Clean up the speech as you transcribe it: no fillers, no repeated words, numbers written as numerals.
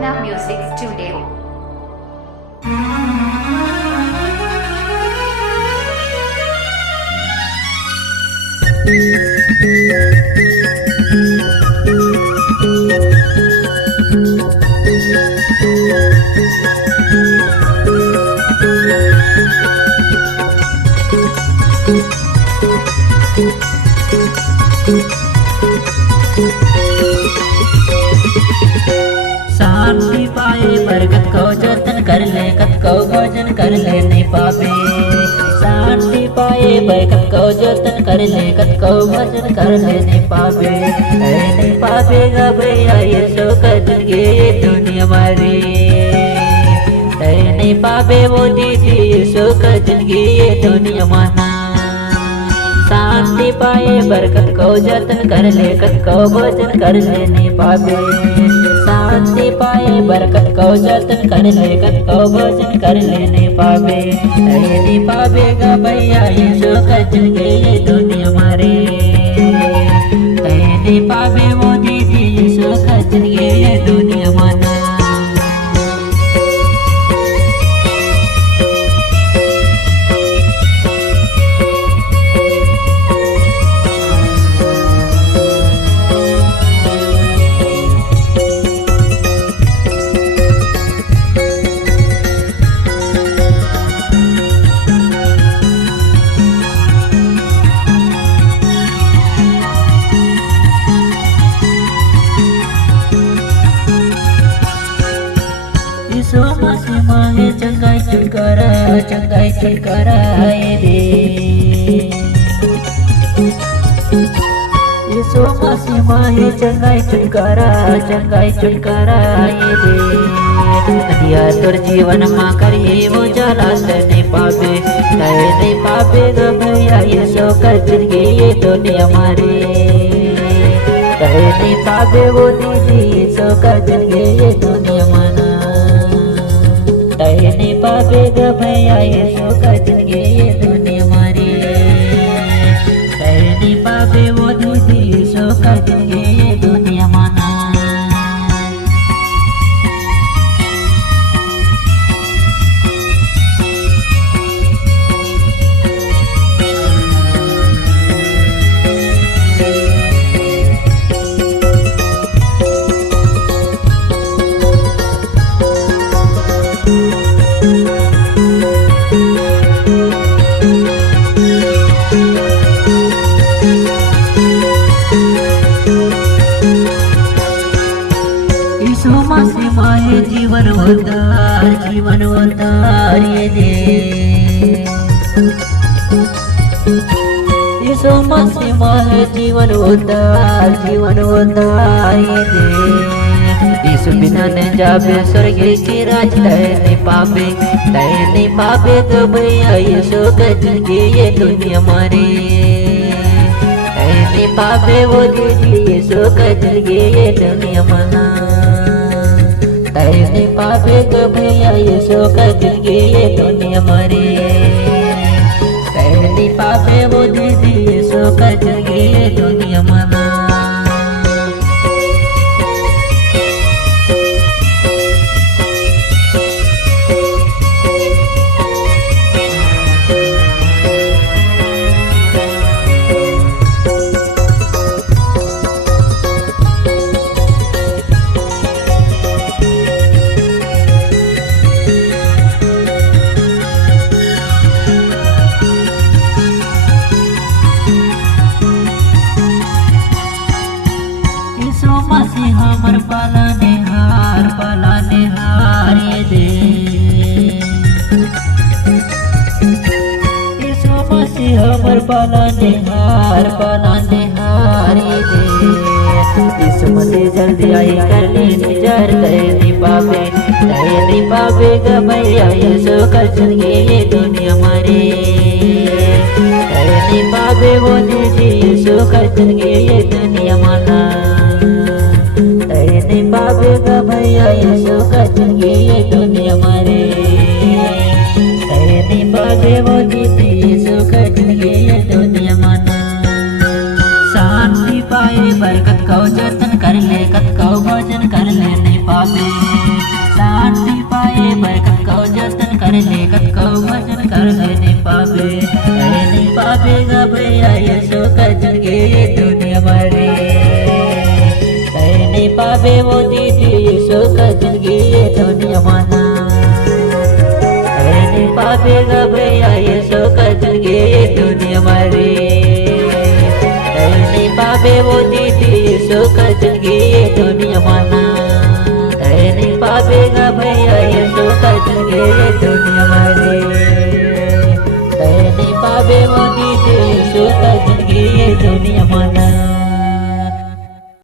Archana Music Studio. शांति पाए बरकत को जतन कर ले, कत को भोजन कर ले नहीं पावे। शांति पाए बरकत को जतन कर ले, कत को भोजन कर ले नहीं पावे। नहीं पावेगा भैया ये सो कदर ये दुनिया मारी। नहीं पावे वो दीदी ये सो कदर ये दुनिया माना। शांति पाए बरकत को जतन कर ले, कत को भोजन कर ले नहीं पावे। शांति पाए बरकत को जतन कर ले, कत को भोजन कर ले नहीं पावे। नहीं पावेगा भैया ये सो कजन के ये दुनिया मारे। नहीं पावे वो दीदी ये सो कजन के ये दुनिया माना। यीशु मसीह मांगे चंगाई छुटकारा आए दे। यीशु मसीह मांगे चंगाई छुटकारा आए दे। दिया तोर जीवन मां करिए वो जला नहीं पावे। नहीं पावे ग भैया यीशु कर जिंदगी ये दुनिया मारे। नहीं पावे वो दीदी यीशु कर जिंदगी ये दुनिया माना। नहीं पावेगा भैया ये सो कजन ये दुनिया मारी। नहीं पावे वो दीदी ये सो कजन ये दुनिया माना। यीशु मसीह माहे जीवन उद्धार ये दे। यीशु मसीह माहे जीवन उद्धार ये दे। यीशु बिना न जावे स्वर्ग की राज नहीं पावे तो भैया यीशु कजन के ये दुनिया मारे। नहीं पावे वो दीदी यीशु कजन के ये दुनिया माना। नहीं पावे तो भैया यीशु कजन के ये दुनिया मारे। नहीं पावे वो दीदी यीशु कजन के ये दुनिया माना। यीशु मसीह हमर पालने हार ये दे। यीशु मसीह हमर पालने हार ये दे। यीशु मसीह जल्दी आई कर ले निजार नहीं पावे ग भैया यीशु कजन ये दुनिया मारे। नहीं पावे वो दीदी यीशु कजन ये दुनिया माना। नहीं पावेगा भैया यीशु कजन ये दुनिया मारे। नहीं पावे वो दीदी यीशु कजन ये दुनिया माना। शांति पाए बरकत को जतन कर ले, कत को भोजन कर ले नहीं पावे। भजन कर ले नहीं पावे, नहीं पावेगा भैया यीशु का जिंदगी ये दुनिया मरे, नहीं पावे वो दीदी यीशु का जिंदगी ये दुनिया माना, नहीं पावेगा भैया यीशु का जिंदगी ये दुनिया मरे, नहीं पावे वो दीदी यीशु का जिंदगी ये दुनिया माना, नहीं पावेगा भैया यीशु का जिंदगी ये दुनिया मरे, नहीं पावे वो दीदी यीशु का जिंदगी ये दुनिया माना।